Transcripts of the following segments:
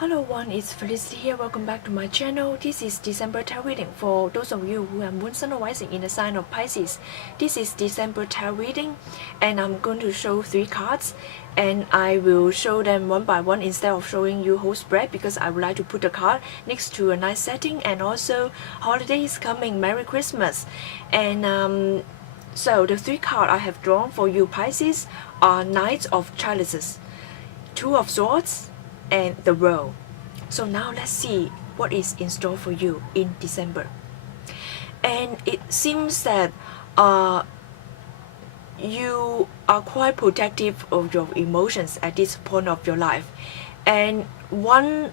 Hello everyone, it's Felicity here. Welcome back to my channel. This is December tarot reading for those of you who have Moon, Sun, or Rising in the sign of Pisces. This is December tarot reading, and I'm going to show 3 cards, and I will show them one by one instead of showing you whole spread because I would like to put the card next to a nice setting, and also holiday is coming. Merry Christmas! And so the 3 cards I have drawn for you Pisces are Knight of Chalices, 2 of Swords, and the World. So now let's see what is in store for you in December. And it seems that you are quite protective of your emotions at this point of your life. And once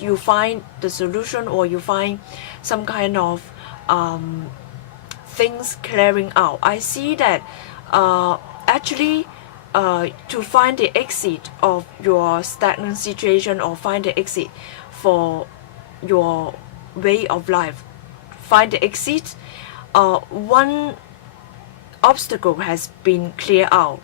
you find the solution, or you find some kind of things clearing out, I see that actually to find the exit of your stagnant situation, or find the exit for your way of life, find the exit, one obstacle has been cleared out.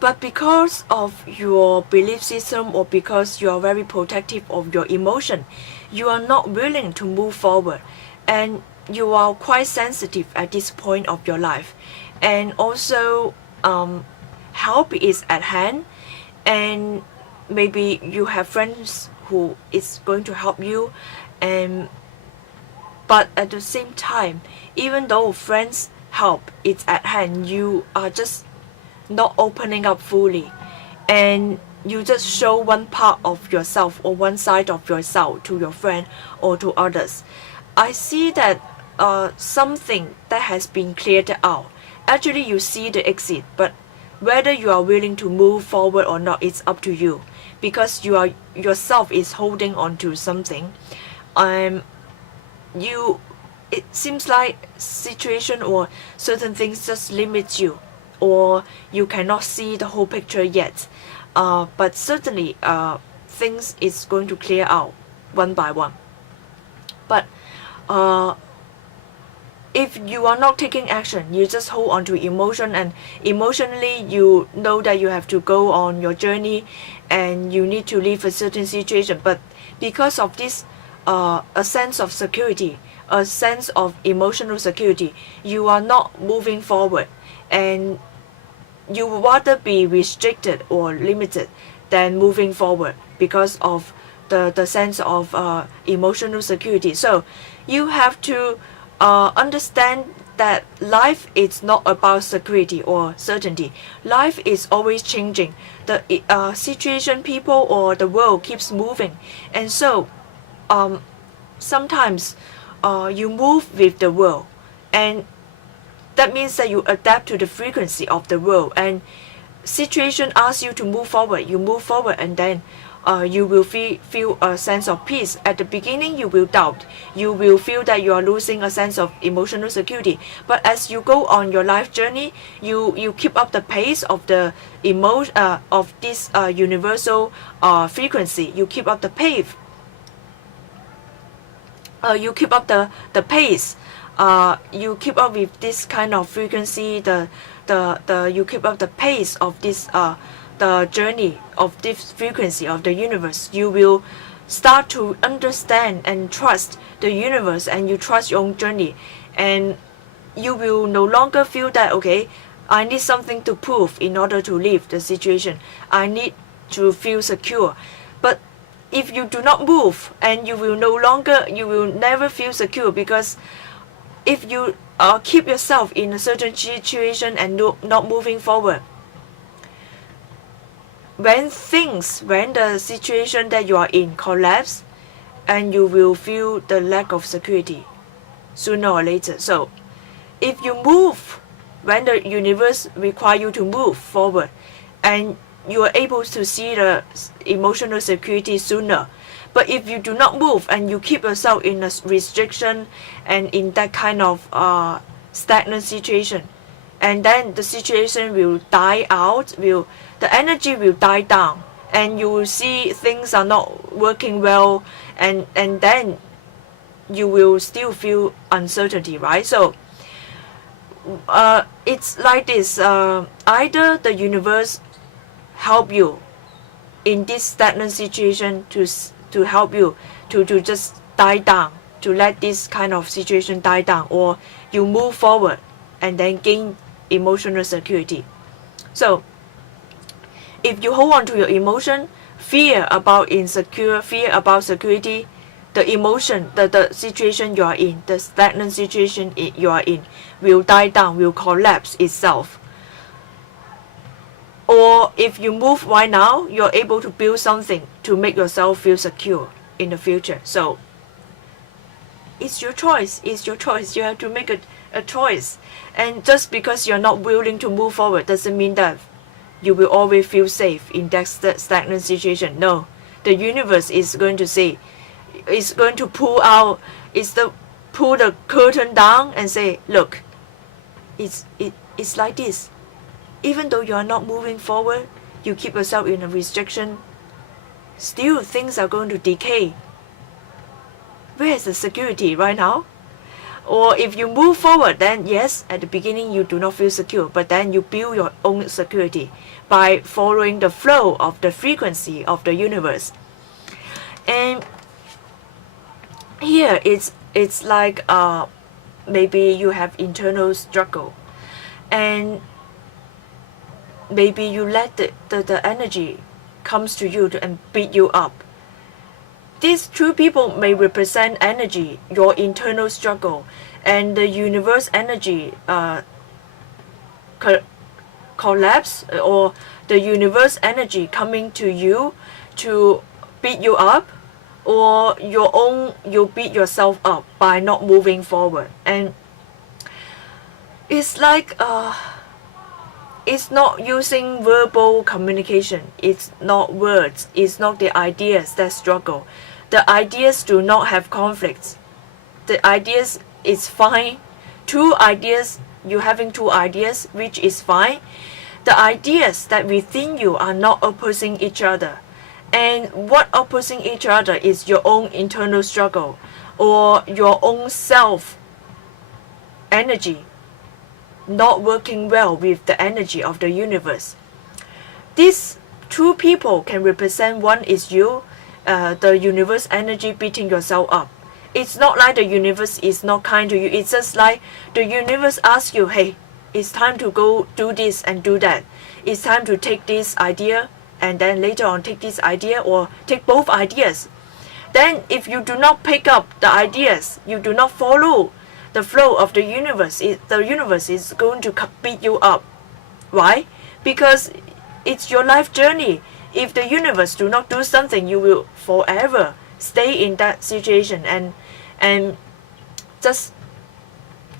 But because of your belief system, or because you are very protective of your emotion, you are not willing to move forward, and you are quite sensitive at this point of your life. And also help is at hand, and maybe you have friends who is going to help you, but at the same time, even though friends help is at hand, you are just not opening up fully, and you just show one part of yourself or one side of yourself to your friend or to others. I see that something that has been cleared out. Actually, you see the exit, but whether you are willing to move forward or not, it's up to you, because you are yourself is holding on to something. It seems like situation or certain things just limit you, or you cannot see the whole picture yet. But certainly, things is going to clear out one by one. But if you are not taking action, you just hold on to emotion, and emotionally you know that you have to go on your journey and you need to leave a certain situation. But because of this a sense of security, a sense of emotional security, you are not moving forward, and you would rather be restricted or limited than moving forward because of the sense of emotional security. So you have to understand that life is not about security or certainty. Life is always changing. The situation, people, or the world keeps moving, and so sometimes you move with the world, and that means that you adapt to the frequency of the world, and situation asks you to move forward, you move forward, and then you will feel a sense of peace. At the beginning, you will doubt. You will feel that you are losing a sense of emotional security. But as you go on your life journey, you keep up the pace of the of this universal frequency. You keep up the pace. You keep up the pace. You keep up with this kind of frequency. You keep up the pace of this the journey of this frequency of the universe. You will start to understand and trust the universe, and you trust your own journey, and you will no longer feel that, okay, I need something to prove in order to leave the situation. I need to feel secure. But if you do not move, and you will never feel secure, because if you keep yourself in a certain situation and not moving forward, when the situation that you are in collapse, and you will feel the lack of security sooner or later. So if you move when the universe requires you to move forward, and you are able to see the emotional security sooner. But if you do not move, and you keep yourself in a restriction and in that kind of stagnant situation, and then the situation will die out, the energy will die down, and you will see things are not working well, and then you will still feel uncertainty, right? So it's like this, either the universe help you in this stagnant situation, to help you to just die down, to let this kind of situation die down, or you move forward and then gain emotional security. So if you hold on to your emotion, fear about insecure, fear about security, the emotion, the situation you are in, the stagnant situation you are in, will die down, will collapse itself. Or if you move right now, you're able to build something to make yourself feel secure in the future. So it's your choice. It's your choice. You have to make a choice. And just because you're not willing to move forward doesn't mean that you will always feel safe in that stagnant situation. No, the universe is going to say, is going to pull the curtain down and say, look, it's like this. Even though you are not moving forward, you keep yourself in a restriction, still things are going to decay. Where is the security right now? Or if you move forward, then yes, at the beginning you do not feel secure, but then you build your own security by following the flow of the frequency of the universe. And here it's like maybe you have internal struggle, and maybe you let the energy comes to you and beat you up. These two people may represent energy, your internal struggle, and the universe energy collapse, or the universe energy coming to you to beat you up, or you beat yourself up by not moving forward. And it's like it's not using verbal communication. It's not words. It's not the ideas that struggle. The ideas do not have conflicts. The ideas is fine. You having two ideas, which is fine. The ideas that within you are not opposing each other. And what opposing each other is your own internal struggle, or your own self energy not working well with the energy of the universe. These two people can represent, one is you, the universe energy beating yourself up. It's not like the universe is not kind to you. It's just like the universe asks you, hey, it's time to go do this and do that. It's time to take this idea and then later on take this idea, or take both ideas. Then if you do not pick up the ideas, you do not follow the flow of the universe, the universe is going to beat you up. Why? Because it's your life journey. If the universe do not do something, you will forever stay in that situation and just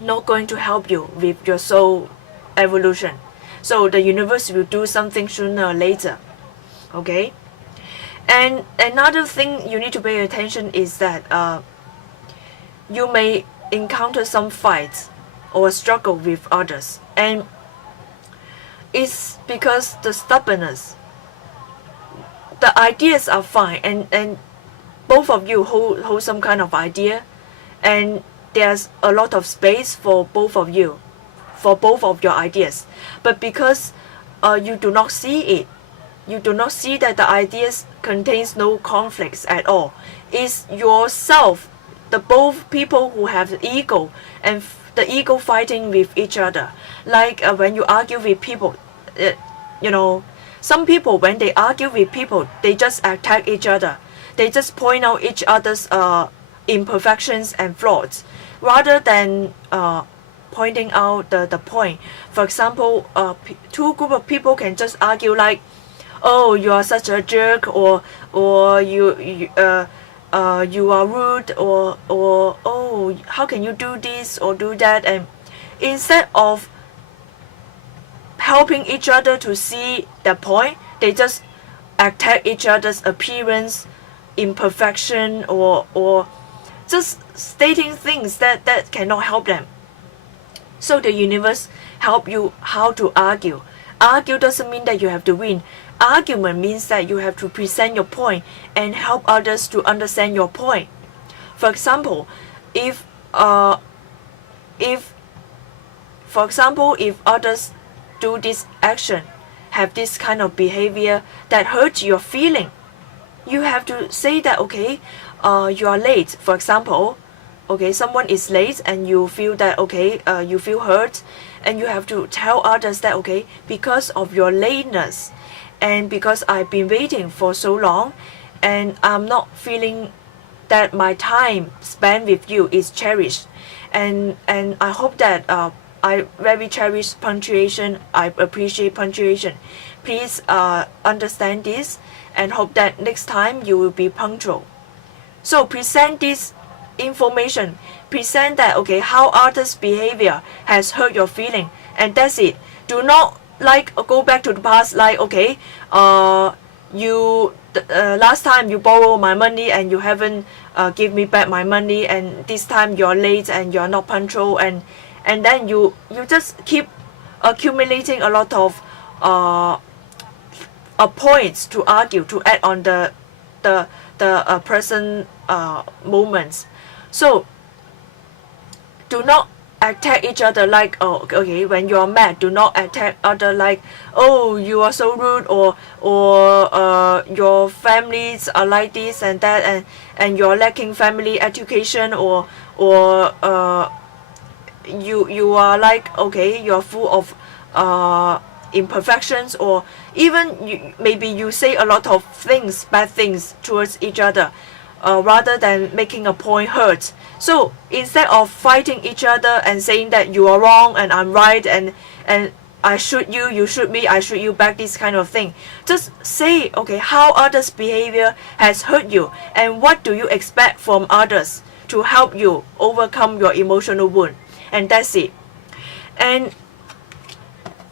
not going to help you with your soul evolution. So the universe will do something sooner or later. Okay? And another thing you need to pay attention is that you may encounter some fights or struggle with others, and it's because the stubbornness. The ideas are fine, and both of you hold some kind of idea, and there's a lot of space for both of you, for both of your ideas. But because you do not see it, you do not see that the ideas contains no conflicts at all. It's yourself, the both people who have ego, and the ego fighting with each other. Like when you argue with people, some people, when they argue with people, they just attack each other. They just point out each other's imperfections and flaws, rather than pointing out the point. For example, two group of people can just argue like, oh, you are such a jerk, or you are rude, or oh, how can you do this or do that? And instead of helping each other to see the point, they just attack each other's appearance, imperfection, or just stating things that cannot help them. So the universe help you how to argue. Argue doesn't mean that you have to win. Argument means that you have to present your point and help others to understand your point. For example, if others do this action, have this kind of behavior that hurts your feeling, you have to say that, okay, you are late. For example, okay, someone is late and you feel that, okay, you feel hurt, and you have to tell others that, okay, because of your lateness and because I've been waiting for so long and I'm not feeling that my time spent with you is cherished, and I hope that I very cherish punctuation, I appreciate punctuation. Please understand this and hope that next time you will be punctual. So present this information, present that, okay, how others' behavior has hurt your feeling, and that's it. Do not like go back to the past like, okay, you last time you borrow my money and you haven't give me back my money, and this time you're late and you're not punctual, and then you just keep accumulating a lot of points to argue, to add on the present moments. So do not attack each other like, oh, okay, when you are mad, do not attack other like, oh, you are so rude, or your families are like this and that, and you're lacking family education, or you are like, okay, you're full of imperfections, or even maybe you say a lot of things, bad things towards each other, rather than making a point hurt. So instead of fighting each other and saying that you are wrong and I'm right, and I shoot you, you shoot me, I shoot you back, this kind of thing, just say, okay, how others' behavior has hurt you and what do you expect from others to help you overcome your emotional wound, and that's it. And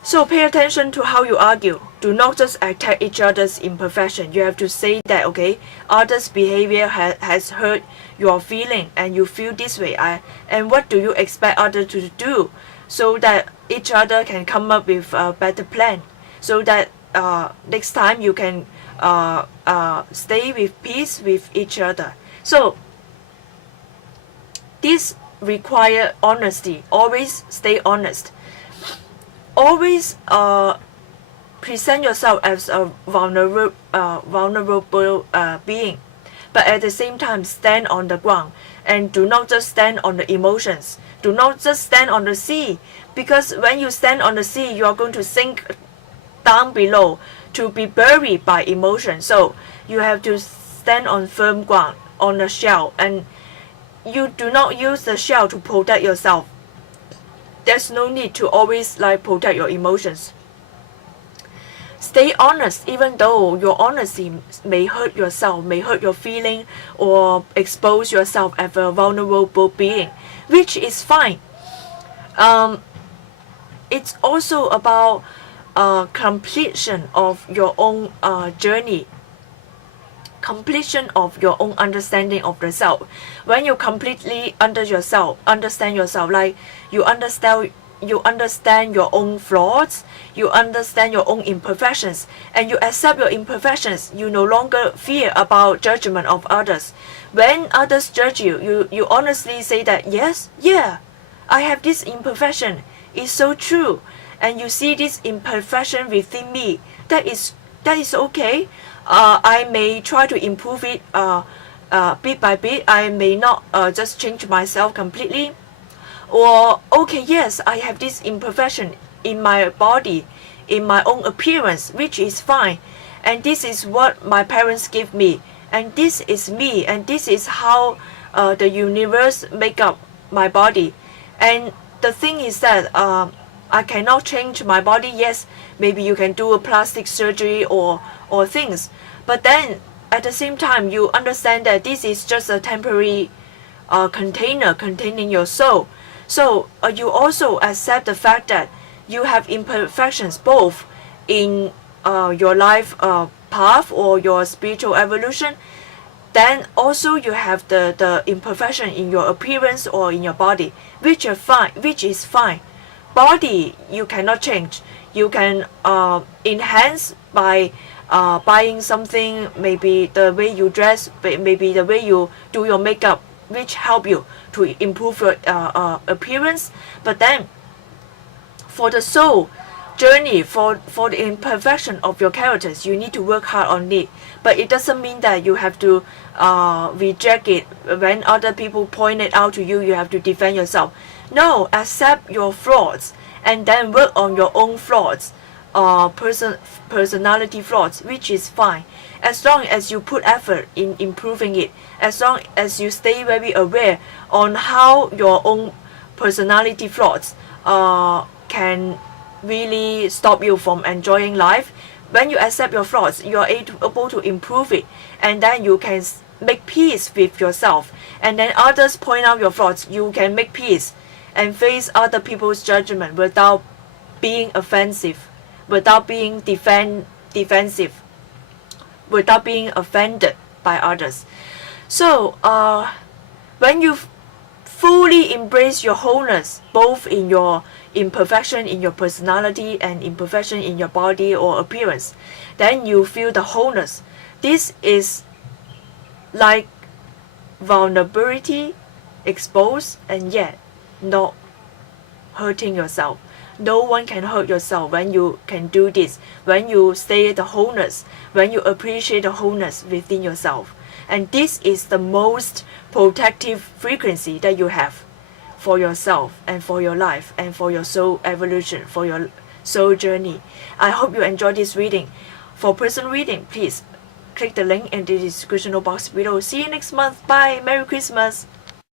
so pay attention to how you argue. Do not just attack each other's imperfection. You have to say that, okay, others' behavior has hurt your feeling and you feel this way. And what do you expect others to do, so that each other can come up with a better plan, so that next time you can stay with peace with each other. So this requires honesty. Always stay honest. Always present yourself as a vulnerable being, but at the same time stand on the ground, and do not just stand on the emotions. Do not just stand on the sea, because when you stand on the sea, you are going to sink down below to be buried by emotion. So you have to stand on firm ground, on the shell, and you do not use the shell to protect yourself. There's no need to always like protect your emotions. Stay honest, even though your honesty may hurt yourself, may hurt your feeling, or expose yourself as a vulnerable being, which is fine. It's also about completion of your own journey, completion of your own understanding of the self. When you completely understand yourself, like you understand your own flaws, you understand your own imperfections, and you accept your imperfections, you no longer fear about judgment of others. When others judge you, you honestly say that, yes, yeah, I have this imperfection, it's so true, and you see this imperfection within me, that is okay. I may try to improve it bit by bit. I may not just change myself completely. Or, okay, yes, I have this imperfection in my body, in my own appearance, which is fine. And this is what my parents give me. And this is me. And this is how the universe make up my body. And the thing is that I cannot change my body. Yes, maybe you can do a plastic surgery or things. But then, at the same time, you understand that this is just a temporary container containing your soul. So you also accept the fact that you have imperfections both in your life path or your spiritual evolution. Then also you have the imperfection in your appearance or in your body, which is fine. Body you cannot change. You can enhance by buying something, maybe the way you dress, maybe the way you do your makeup, which help you to improve your appearance. But then for the soul, journey, for the imperfection of your characters. You need to work hard on it, but it doesn't mean that you have to reject it when other people point it out to you. You have to defend yourself. No, accept your flaws and then work on your own flaws, personality flaws, which is fine as long as you put effort in improving it, as long as you stay very aware on how your own personality flaws can really stop you from enjoying life. When you accept your flaws, you are able to improve it, and then you can make peace with yourself. And then others point out your flaws, you can make peace and face other people's judgment without being offensive, without being defensive, without being offended by others. So when you fully embrace your wholeness, both in your imperfection in your personality and imperfection in your body or appearance, then you feel the wholeness. This is like vulnerability, exposed, and yet not hurting yourself. No one can hurt yourself when you can do this, when you stay the wholeness, when you appreciate the wholeness within yourself. And this is the most protective frequency that you have for yourself and for your life and for your soul evolution, for your soul journey. I hope you enjoyed this reading. For personal reading, please click the link in the description box below. See you next month. Bye. Merry Christmas.